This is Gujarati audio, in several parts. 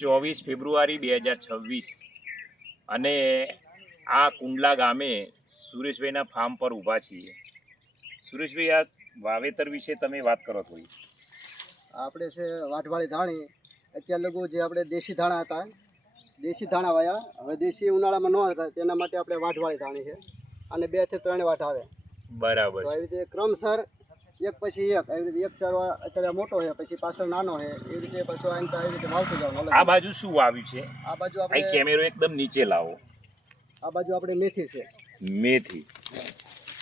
24 ફેબ્રુઆરી 2026 અને આ કુંડલા ગામે સુરેશભાઈના ફાર્મ પર ઊભા છીએ. સુરેશભાઈ, આ વાવેતર વિશે તમે વાત કરો થોડી. આપણે છે વાટવાળી ધાણી. અત્યાર લગુ જે આપણે દેશી ધાણા હતા, દેશી ધાણા વાયા. હવે દેશી ઉનાળામાં ન હતા, તેના માટે આપણે વાટવાળી ધાણી છે. અને 2 થી 3 વાટ આવે. બરાબર. તો આવી રીતે ક્રમસર એક પછી એક આવી રીતે એક ચારો અત્યારે મોટો છે, પછી પાછળ નાનો છે, એવી રીતે પાછું આવી રીતે વાવતું જવાનું. આ બાજુ શું વાવ્યું છે? આ બાજુ આ આપણે કેમેરો એકદમ નીચે લાવો. આ બાજુ આપણે મેથી છે. મેથી.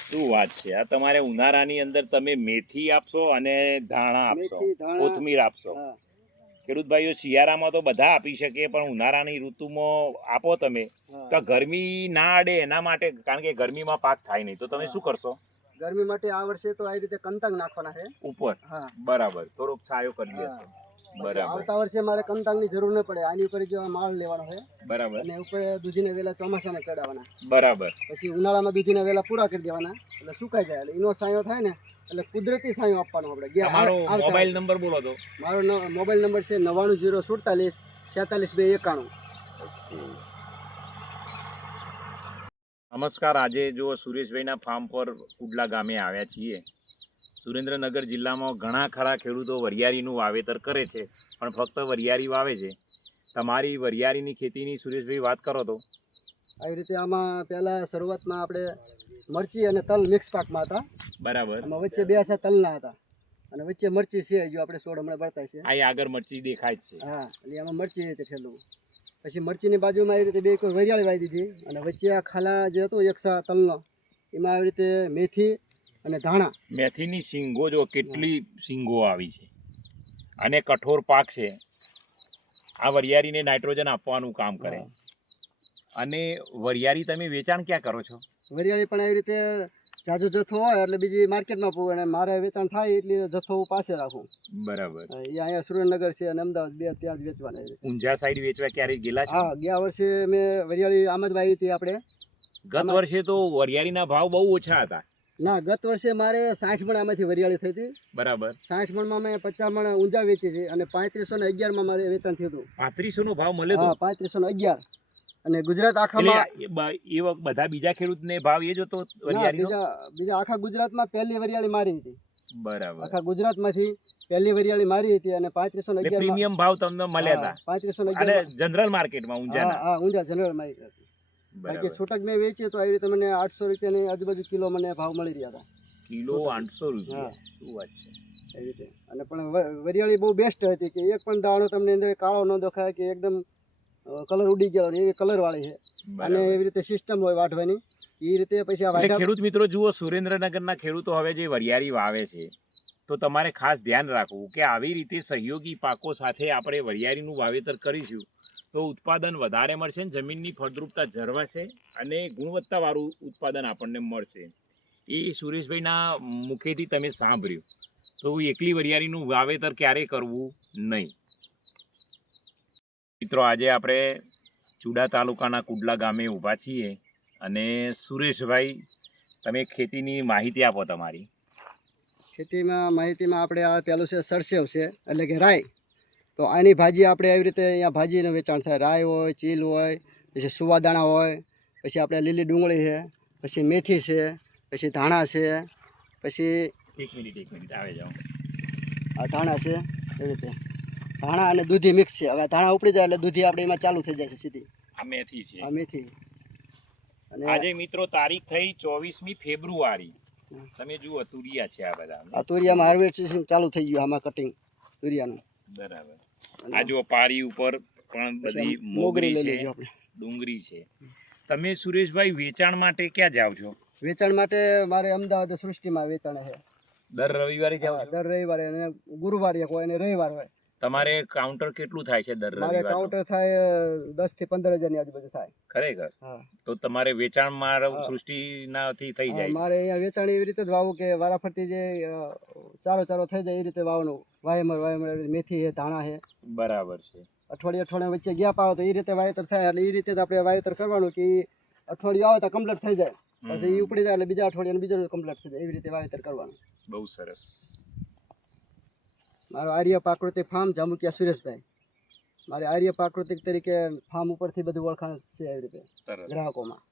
શું વાત છે! આ તમારે ઉનાળાની અંદર તમે મેથી આપશો અને ધાણા આપશો, મેથી, ધાણા, કોથમીર આપશો. હા. ખેડૂત ભાઈઓ, શિયાળામાં તો બધા આપી શકે, પણ ઉનાળાની ઋતુમાં આપો તમે તો ગરમી ના અડે એના માટે, કારણ કે ગરમીમાં પાક થાય નહીં, તો તમે શું કરશો? ગરમી માટે આ વર્ષે તો આવી રીતે કંતંગ નાખવાના છે ઉપર. હા, બરાબર. થોડોક છાયો કરી દેશો. બરાબર. આવતા વર્ષે મારે કંતંગની જરૂર ન પડે. આની ઉપર જો માળ લેવાનો છે. બરાબર. અને ઉપર દૂધીને વેલા ચોમાસામાં ચડાવવાના. બરાબર. પછી ઉનાળામાં દૂધીના વેલા પૂરા કરી દેવાના, એટલે સુકાઈ જાય. એટલે એનો સાયો થાય ને, એટલે કુદરતી સાયો આપવાનો આપણે. તમારો મોબાઈલ નંબર બોલો તો. મારો મોબાઈલ નંબર છે 99047 47291. નમસ્કાર. આજે જો સુરેશભાઈના ફાર્મ પર કુંડલા ગામે આવ્યા છીએ. સુરેન્દ્રનગર જિલ્લામાં ઘણા ખરા ખેડૂતો વરિયાળીનું વાવેતર કરે છે, પણ ફક્ત વરિયાળી વાવે છે. તમારી વરિયાળીની ખેતીની સુરેશભાઈ વાત કરો તો. આવી રીતે આમાં પહેલાં શરૂઆતમાં આપણે મરચી અને તલ મિક્સ પાકમાં હતા. બરાબર. આમાં વચ્ચે 2 આસા તલના હતા અને વચ્ચે મરચી છે. જો આપણે છોડ હમણાં બતાય છે. આ આગળ મરચી દેખાય છે. હા, એટલે આમાં મરચી રીતે ઠેલું. પછી મરચીની બાજુમાં આવી રીતે 2 કોઈ વરિયાળી વાવી દીધી, અને વચ્ચે આ ખાલા જે હતો 1 સા તલનો, એમાં આવી રીતે મેથી અને ધાણા. મેથીની શીંગો જો કેટલી શીંગો આવી છે, અને કઠોર પાક છે. આ વરિયાળીને નાઇટ્રોજન આપવાનું કામ કરે. અને વરિયાળી તમે વેચાણ ક્યાં કરો છો? વરિયાળી પણ આવી રીતે જાજો જથ્થો હોય એટલે બીજી માર્કેટમાં પૂરું, અને મારે વેચાણ થાય એટલે જથ્થો હું પાસે રાખું. બરાબર. એ અહીંયા સુરેન્દ્રનગર છે અને અમદાવાદ, 2 ત્યાં જ વેચવાના. ઊંઝા સાઈડ વેચવા ક્યારેય ગયેલા છે? હા, ગયા વર્ષે મેં વરિયાળી આમ જ વાવી હતી આપણે. ગત વર્ષે તો વરિયાળીના ભાવ બહુ ઓછા હતા. ના, ગત વર્ષે મારે 60 મણ આમાંથી વરિયાળી થઈ હતી. બરાબર. 60 મણમાં મેં 50 મણ ઊંઝા વેચી છે, અને 3511માં મારે વેચાણ થયું હતું. 3500 નો ભાવ મળ્યો? હા, 3511. અને ગુજરાત આખામાં એ બધા બીજા ખેડૂતને ભાવ એ જ હતો વરિયાળીનો? બીજા આખા ગુજરાતમાં પહેલી વરિયાળી મારી હતી. બરાબર. આખા ગુજરાતમાંથી પહેલી વરિયાળી મારી હતી, અને 3511 પ્રીમિયમ ભાવ તમને મળ્યા હતા. 3511 અને જનરલ માર્કેટમાં ઊંઝાના? હા, ઊંઝા જનરલ માર્કેટ. બાકી છૂટક મેં વેચી તો આવી રીતે મને 800 રૂપિયાની આજુબાજુ કિલો મને ભાવ મળી રહ્યા હતા. કિલો 800 રૂપિયા? શું વાત છે! એવી રીતે. અને પણ વરિયાળી બહુ બેસ્ટ હતી કે એક પણ દાણો તમને અંદર કાળો ન દેખાય, કે એકદમ કલર ઉડી ગયો, એવી કલરવાળી છે. અને એવી રીતે સિસ્ટમ હોય વાઢવાની એ રીતે. પછી આ ખેડૂત મિત્રો જુઓ, સુરેન્દ્રનગરના ખેડૂતો હવે જે વરિયાળી વાવે છે, તો તમારે ખાસ ધ્યાન રાખવું કે આવી રીતે સહયોગી પાકો સાથે આપણે વરિયાળીનું વાવેતર કરીશું તો ઉત્પાદન વધારે મળશે, જમીનની ફળદ્રુપતા જળવાશે અને ગુણવત્તાવાળું ઉત્પાદન આપણને મળશે. એ સુરેશભાઈના મુખેથી તમે સાંભળ્યું. તો એકલી વરિયાળીનું વાવેતર ક્યારેય કરવું નહીં. મિત્રો, આજે આપણે ચુડા તાલુકાના કુંડલા ગામે ઊભા છીએ, અને સુરેશભાઈ, તમે ખેતીની માહિતી આપો તમારી. ખેતીમાં માહિતીમાં આપણે આ પહેલું છે સરસેવ છે, એટલે કે રાઈ. તો આની ભાજી આપણે આવી રીતે અહીંયા ભાજીનું વેચાણ થાય. રાઈ હોય, ચીલ હોય, પછી સુવાદાણા હોય, પછી આપણે લીલી ડુંગળી છે, પછી મેથી છે, પછી ધાણા છે, પછી એક મિનિટ આવે જાઓ. આ ધાણા છે. એવી રીતે ધાણા અને દૂધી મિક્સ છે. હવે ધાણા ઉપડી જાય એટલે દૂધી આપણે એમાં ચાલુ થઈ જાય છે સીધી. આ મેથી છે. આ મેથી. અને આજે મિત્રો તારીખ થઈ 24મી ફેબ્રુઆરી. તમે જુઓ, તુરિયા છે આ બધા. આ તુરિયામાં હાર્વેસ્ટિંગ ચાલુ થઈ ગયું. આમાં કટિંગ તુરિયાનું. બરાબર. આ જો પારી ઉપર પણ બધી મોગરી છે, ડુંગળી છે. તમે સુરેશભાઈ વેચાણ માટે ક્યાં જાવ છો? વેચાણ માટે મારે અમદાવાદ સૃષ્ટિમાં વેચાણ છે. દર રવિવારે જાવ છો? દર રવિવારે, અને ગુરુવારે હોય અને રવિવાર હોય. તમારે કાઉન્ટર કેટલું થાય છે દર રવિવારે? મારે કાઉન્ટર થાય 10 થી 15 હજારની આજુબાજુ થાય. ખરેખર? હા. તો તમારે વેચાણમાં સૃષ્ટિનાથી થઈ જાય? મારે અહીંયા વેચાણ એવી રીતે જ વાવું કે વારાફરતી જે ચારો થઈ જાય એ રીતે વાવવાનું. વાયમર મેથી છે, ધાણા છે. બરાબર છે. અઠવાડિયે વચ્ચે ગેપ આવે તો એ રીતે વાવેતર થાય. એટલે એ રીતે જ આપણે વાવેતર કરવાનું કે અઠવાડિયું આવે તો કમ્પ્લીટ થઈ જાય, પછી એ ઉપડી જાય એટલે બીજા અઠવાડિયાનું બીજું કમ્પ્લીટ થઈ જાય. એવી રીતે વાવેતર કરવાનું. બહુ સરસ. મારો આર્ય પ્રાકૃતિક ફાર્મ, જાંબુકિયા સુરેશભાઈ. મારે આર્ય પ્રાકૃતિક તરીકે ફાર્મ ઉપરથી બધું ઓળખાણ છે આવી રીતે સરસ. ગ્રાહકોમાં.